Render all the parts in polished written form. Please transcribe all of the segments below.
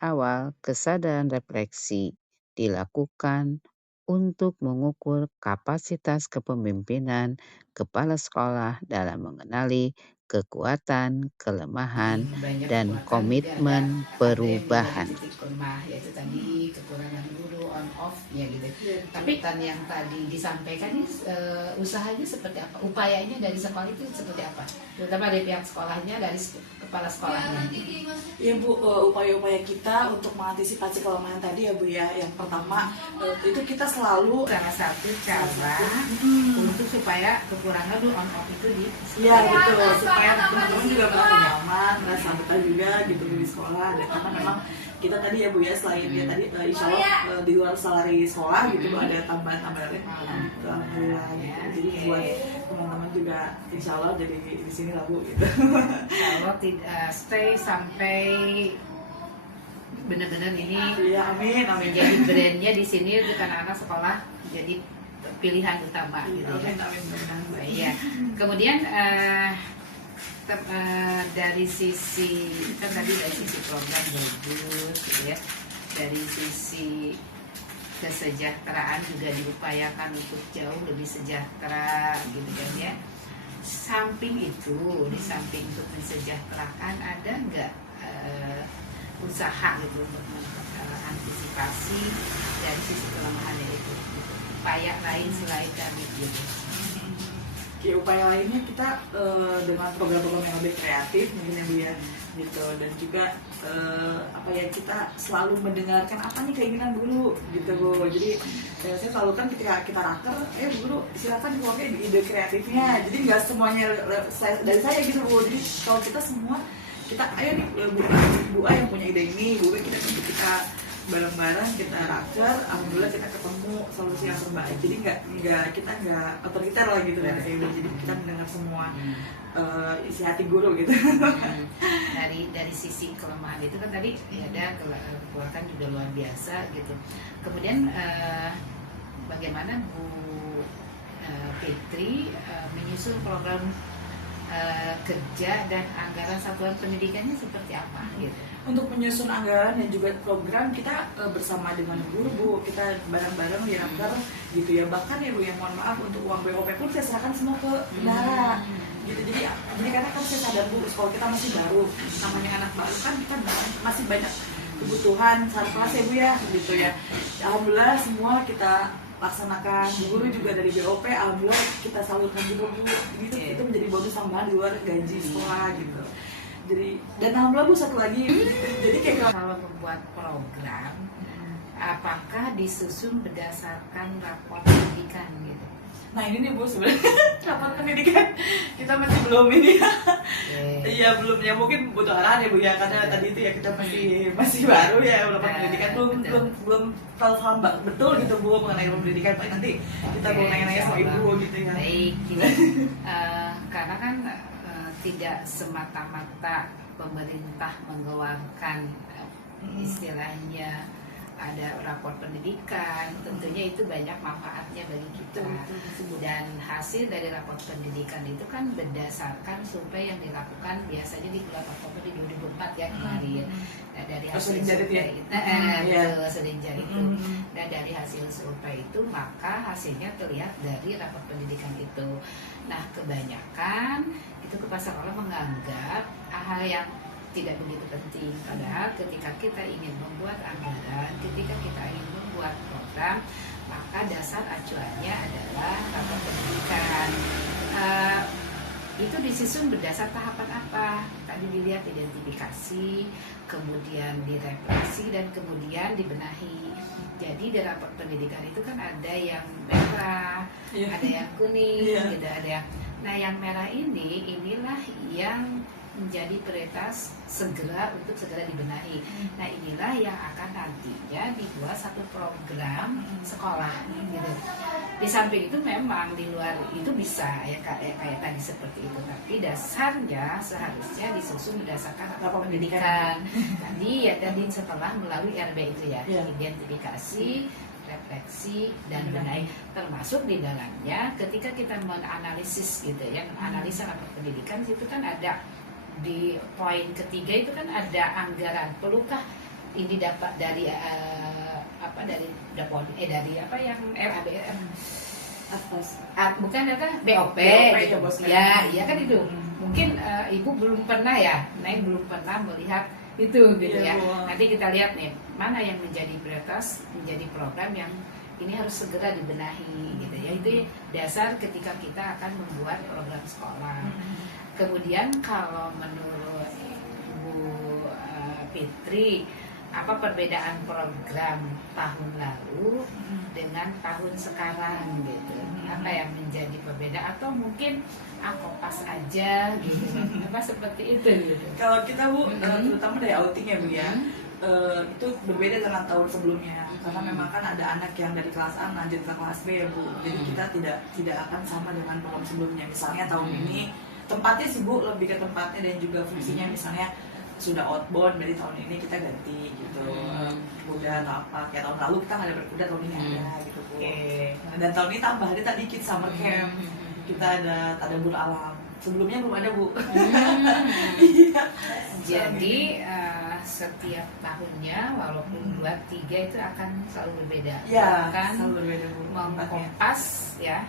awal, kesadaran refleksi dilakukan untuk mengukur kapasitas kepemimpinan kepala sekolah dalam mengenali kekuatan, kelemahan, Banyak dan kekuatan juga komitmen ada yang menjadi perubahan. titik lemah, yaitu tadi kekurangan guru on off ya gitu. Tapi kan yang tadi disampaikan ini usahanya seperti apa? Upayanya dari sekolah itu seperti apa? Terutama dari pihak sekolahnya, dari kepala sekolahnya. Ya Bu, upaya-upaya kita untuk mengantisipasi kelemahan tadi ya Bu ya. Yang pertama itu kita selalu Salah satu cara untuk supaya kekurangan guru on off itu di ya betul, supaya teman-teman juga merasa nyaman, merasa betah juga gitu di sekolah. Dan karena memang kita tadi ya Bu ya, selain ya tadi insya Allah di luar salary sekolah gitu Bu, ada tambahan-tambahan lain. Alhamdulillah gitu. Jadi buat teman-teman juga insya Allah jadi di sini lah Bu gitu. kalau tidak stay sampai benar-benar ini Ya amin, amin. menjadi brandnya di sini untuk anak-anak sekolah jadi pilihan utama gitu ya. Amin, amin, amin. Iya. Kemudian dari sisi kan tadi dari sisi program bagus gitu ya. Dari sisi kesejahteraan juga diupayakan untuk jauh lebih sejahtera gitu kan ya. Samping itu, di samping untuk mensejahterakan ada nggak usaha gitu untuk mengantisipasi dari sisi kelemahannya itu, upaya lain selain kami gitu. Upaya lainnya kita dengan program-program yang lebih kreatif mungkin ya Bu ya gitu, dan juga apa ya, kita selalu mendengarkan apa nih keinginan guru gitu Bu. Jadi saya selalu kan ketika kita raker, guru silakan keluarnya ide kreatifnya, jadi nggak semuanya dari saya gitu Bu. Jadi kalau kita semua kita ayo nih Bu A yang punya ide ini, Bu B kita bareng-bareng kita raker, alhamdulillah kita ketemu solusi yang terbaik. Jadi kita nggak otoriter lah gitu kan, jadi kita mendengar semua isi hati guru gitu. Dari sisi kelemahan itu kan tadi ya ada kekuatan juga luar biasa gitu. Kemudian bagaimana Bu Fitri menyusun program kerja dan anggaran satuan pendidikannya seperti apa gitu? Untuk menyusun anggaran dan juga program kita bersama dengan guru Bu, kita bareng-bareng di raker gitu ya. Bahkan ya Bu, yang mohon maaf untuk uang BOP pun saya serahkan semua ke bendahara gitu. Jadi karena kan saya sadar Bu, sekolah kita masih baru, namanya anak baru kan kita masih banyak kebutuhan saat kelas ya Bu ya gitu ya. Alhamdulillah semua kita laksanakan, guru juga dari BOP alhamdulillah kita salurkan juga Bu. Gitu, itu menjadi bonus tambahan di luar gaji sekolah gitu. Jadi dan alhamdulillah Bu, satu lagi jadi kayak Kalau membuat program, apakah disusun berdasarkan rapor pendidikan gitu? nah ini nih Bu, sebenarnya rapat pendidikan kita masih belum ini ya. Iya belum ya, mungkin butuh arahan ya Bu ya, karena tadi itu ya kita masih baru ya rapat pendidikan, belum terlalu paham betul gitu Bu mengenai pendidikan. Paling nanti kita mau nanya-nanya sama Ibu gitu ya. Baik, gini. Karena kan tidak semata-mata pemerintah mengeluarkan istilahnya ada rapor pendidikan, tentunya itu banyak manfaatnya bagi kita. Dan hasil dari rapor pendidikan itu kan berdasarkan survei yang dilakukan biasanya di bulan Oktober di 2004 ya kemarin. Nah, dari hasil survei itu, selinjar itu. Dan dari hasil survei itu maka hasilnya terlihat dari rapor pendidikan itu. Nah, kebanyakan itu kepala sekolah menganggap hal yang tidak begitu penting. Padahal ketika kita ingin membuat anggaran, ketika kita ingin membuat program, maka dasar acuannya adalah rapor pendidikan. Itu disusun berdasar tahapan apa? Tadi dilihat identifikasi, kemudian direfleksi, dan kemudian dibenahi. Jadi di rapor pendidikan itu kan ada yang merah, ada yang kuning, gitu, ada yang. Nah, yang merah inilah yang menjadi prioritas untuk segera dibenahi. Nah, inilah yang akan nantinya dibuat satu program sekolah gitu. Di samping itu memang di luar itu bisa ya kayak tadi seperti itu, tapi dasarnya seharusnya disusun berdasarkan rapor pendidikan. Tadi setelah melalui RB itu ya, identifikasi, refleksi, dan benahi, termasuk di dalamnya ketika kita menganalisis gitu ya, menganalisa rapor pendidikan itu kan ada di poin ketiga itu kan ada anggaran. Perlukah ini dapat dari dari Dapol dari apa yang LABM atas bukan apa BOP ya, gitu. bos. Ya iya kan itu mungkin ibu belum pernah ya belum pernah melihat itu gitu Iya, ya. Bu. Nanti kita lihat nih mana yang menjadi prioritas, menjadi program yang ini harus segera dibenahi gitu ya. Itu dasar ketika kita akan membuat program sekolah. Kemudian kalau menurut Bu Fitri, apa perbedaan program tahun lalu dengan tahun sekarang gitu? Apa yang menjadi perbedaan atau mungkin kopas aja gitu? Apa seperti itu gitu? Kalau kita Bu, terutama dari outing ya Bu ya, itu berbeda dengan tahun sebelumnya karena memang kan ada anak yang dari kelas A lanjut ke kelas B ya Bu, jadi kita tidak akan sama dengan program sebelumnya. Misalnya tahun ini tempatnya sih Bu, lebih ke tempatnya dan juga fungsinya, misalnya sudah outbound dari tahun ini kita ganti gitu, kuda atau apa, kayak tahun lalu kita nggak ada berkuda, tahun ini ada gitu Bu. Dan tahun ini tambah ada tadi Kids Summer Camp, kita ada tadabur alam, sebelumnya belum ada Bu. Iya. Jadi setiap tahunnya walaupun 2-3 itu akan selalu berbeda. Ya, Kan selalu berbeda Bu. mengkompas ya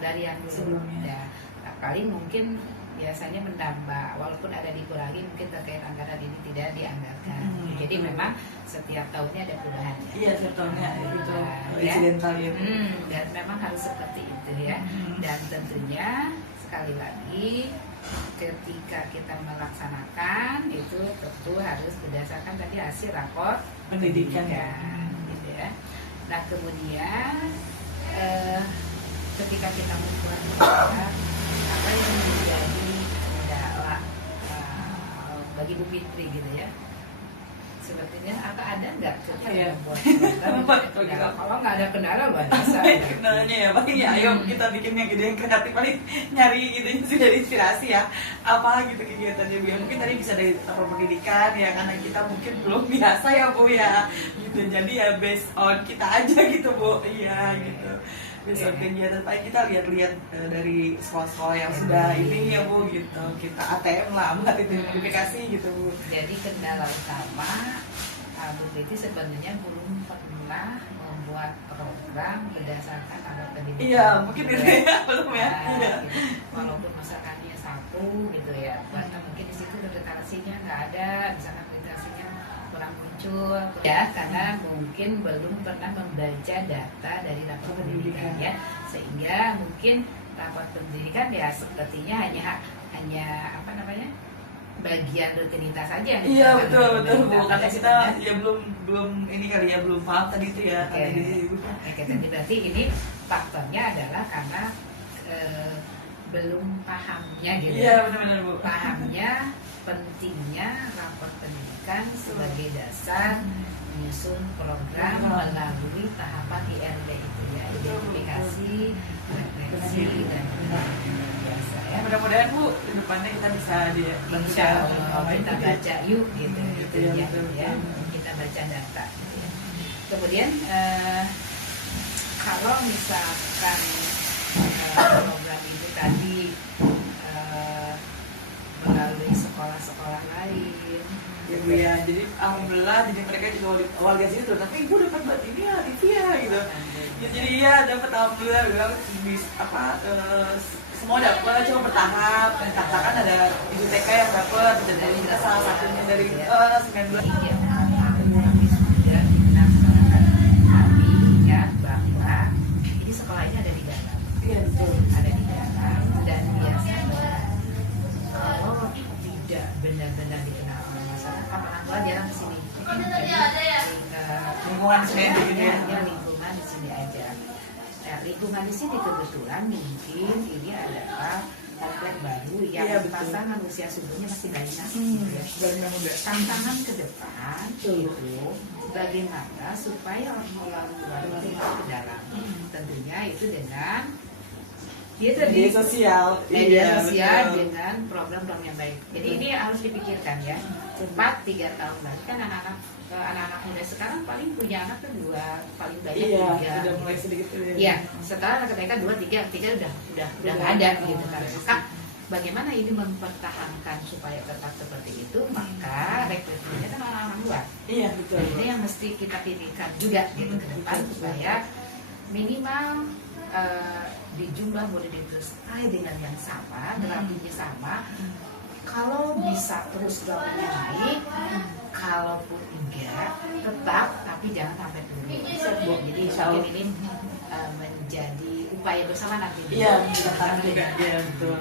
dari yang dulu. Sebelumnya. Ya, kali mungkin biasanya menambah, walaupun ada dikurangi mungkin terkait anggaran ini tidak dianggarkan. Jadi memang setiap tahunnya ada perubahan. Iya, setiap tahunnya itu ya. insidental ya Bu. Dan memang harus seperti itu ya. Dan tentunya sekali lagi ketika kita melaksanakan itu tentu harus berdasarkan tadi hasil rapor Pendidikan ya. gitu ya. Nah kemudian ketika kita membuat program, apa yang menjadi kendala bagi Bu Fitri gitu ya, sepertinya ada nggak ketika Ya. membuat program? Kalau nggak ada kendala luar biasa. Kendalanya ya paling ya ayo kita bikin yang ide yang kreatif, paling nyari gitu sih dari inspirasi ya, apa gitu kegiatannya Bu ya. Mungkin tadi bisa dari pendidikan ya, karena kita mungkin belum biasa ya Bu ya gitu, jadi ya based on kita aja gitu Bu. Iya gitu, based on kegiatan paling kita lihat-lihat dari sekolah-sekolah yang sudah ini ya Bu gitu, kita ATM lah buat identifikasi gitu Bu. Jadi kendala utama Bu Fitri sebenarnya belum pernah membuat program berdasarkan alat pendidikan. Iya mungkin itu ya belum ya. Iya. Gitu. Walaupun masakannya satu gitu ya, bahkan mungkin di situ literasinya nggak ada, misalkan literasinya kurang muncul ya, karena mungkin belum pernah membaca data dari rapor pendidikan ya, sehingga mungkin rapor pendidikan ya sepertinya hanya apa namanya, bagian rutinitas saja. Iya betul Bu, karena kita sebenarnya. ya belum ini kali ya, belum paham tadi itu ya. Oke, jadi berarti ini faktornya adalah karena belum pahamnya gitu. Iya benar-benar Bu. Pahamnya pentingnya rapor pendidikan sebagai dasar menyusun program melalui tahapan IRB itu ya, identifikasi, refleksi dan biasa ya. Mudah-mudahan Bu ke depannya kita bisa Insya Allah kita baca yuk gitu ya, ya, betul. ya. Kita baca data gitu ya. Kemudian kalau misalkan program itu tadi melalui sekolah-sekolah lain Ya Bu ya, jadi alhamdulillah jadi mereka juga warga sini tuh, tapi Ibu dapat buat ini ya, TV ya gitu. Ya, jadi iya dapat alhamdulillah, bilang semua dapat, cuma bertahap. Dan katakan ada ibu TK yang dapat, dan kita salah satunya dari 19. yang kami sudah melaksanakan kami ya, bahwa ini sekolah ini ada di dalam, Iya betul. ada di dalam, dan biasanya kalau tidak benar-benar dikenal oleh masyarakat, orang tua jarang kesini. Lingkungan sendiri gitu ya. Ya, lingkungan di sini aja. Nah, lingkungan di sini kebetulan mungkin ini adalah komplek baru yang Iya, betul. pasangan usia sumbernya masih banyak. Gitu ya. Banyak muda. Tantangan ke depan itu bagaimana supaya orang tua itu masuk ke dalam. Tentunya itu dengan Media sosial. media Iya, sosial betul. dengan program-program yang baik. Jadi ini harus dipikirkan ya. 4-3 tahun lagi kan anak-anak muda sekarang paling punya anak tuh 2, paling banyak Iya, 3. udah mulai sedikit. Iya, setelah anak TK 2, 3 udah nggak ada gitu kan. Maka bagaimana ini mempertahankan supaya tetap seperti itu, maka rekrutmennya kan orang-orang luar. Iya betul. Ini yang mesti kita pikirkan juga gitu ke depan supaya minimal di jumlah murid itu stay dengan yang sama, terapinya sama. Kalau bisa terus terapinya naik, kalaupun enggak tetap, tapi jangan sampai turun. Jadi mungkin ini menjadi upaya bersama nanti. Iya, kita juga. Iya betul.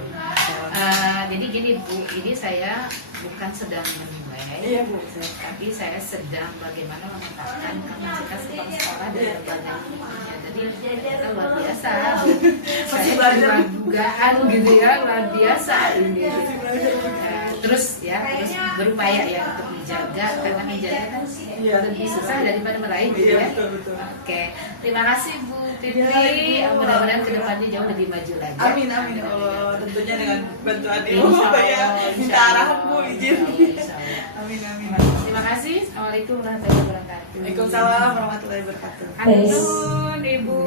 Jadi gini Bu, ini saya bukan sedang menilai, Iya Bu. tapi saya sedang bagaimana memetakan kapasitas kepala sekolah dan lembaga pendidikannya. Jadi kita luar biasa, Bu. Saya belajar. cuma dugaan gitu ya, luar biasa ini. Terus berupaya ya untuk menjaga, karena menjaga kan lebih susah daripada meraih gitu ya. Betul. Oke, terima kasih Bu Fitri. Mudah-mudahan kedepannya jauh lebih maju lagi. Amin amin ya Allah, tentunya dengan bantuan Ibu Insya Allah, ya. insya Minta Allah. arahan Bu, izin. Insya Allah. Amin amin. Terima kasih. Assalamualaikum warahmatullahi wabarakatuh. Waalaikumsalam warahmatullahi wabarakatuh. Hantun Ibu.